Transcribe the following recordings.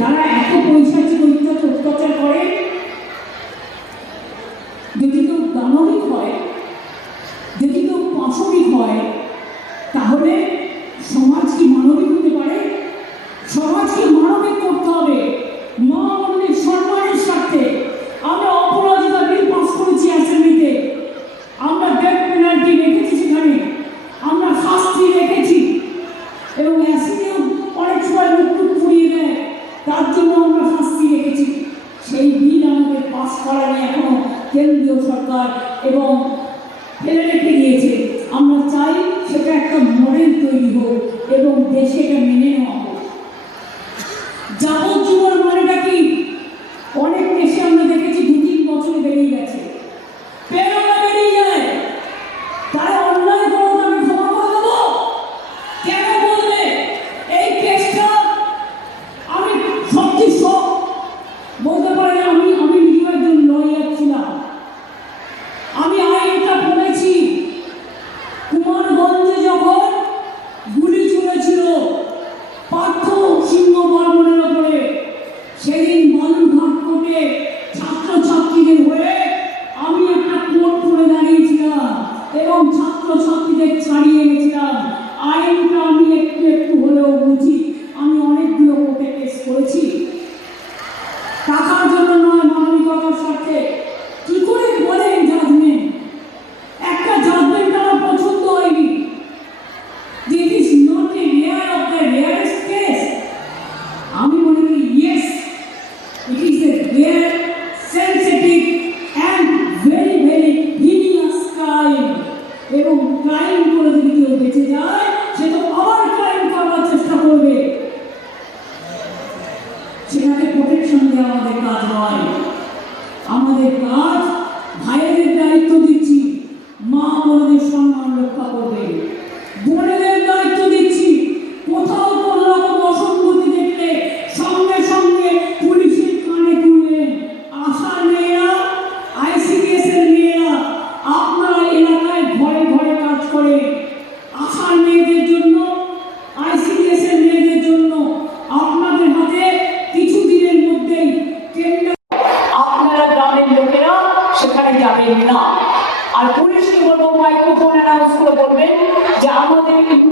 যারা এত পৈশাচিক অত্যাচার অত্যাচার করে, যদি কেউ দানবিক হয়, যদি কেউ পাশবিক হয়, তাহলে সমাজ এবং ফেলে দিয়েছে। আমরা চাই সেটা একটা মডেল তৈরি হোক এবং দেশে এটা মেনে নেওয়া হোক। যাবজ্জীবন money in এবং ক্রাইম করে যদি কেউ বেঁচে যায়, সে তো আবার ক্রাইম করার চেষ্টা করবে। সেখানে প্রোটেকশন দেওয়া আমাদের কাজ হয়। আমাদের কাজ ভাইয়েদের দায়িত্ব দিচ্ছি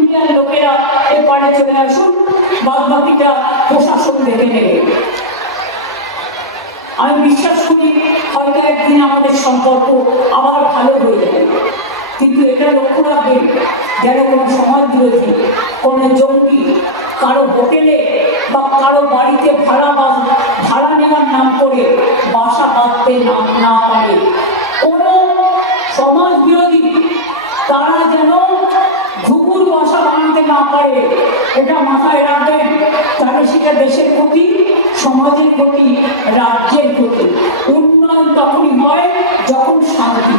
ইন্ডিয়ান লোকেরা চলে আসুন বাদ বাকিটা প্রশাসন দেখে নেবে। আমি বিশ্বাস করি হয়তো একদিন আমাদের সম্পর্ক আবার ভালো হয়ে যাবে। কিন্তু এটা লক্ষ্য যেন কোনো সমাজ বিরোধী, কোনো জঙ্গি, কারও হোটেলে বা কারও বাড়িতে ভাড়া বাস ভাড়া নেওয়ার নাম করে বাসা বাঁধতে না না পারে। কোনো সমাজ বিরোধী, তারা যেন হয়। এটা মাথায় রাখবেন তাহলে সেটা দেশের প্রতি, সমাজের প্রতি, রাজ্যের প্রতি। উন্নয়ন তখনই হয় যখন শান্তি।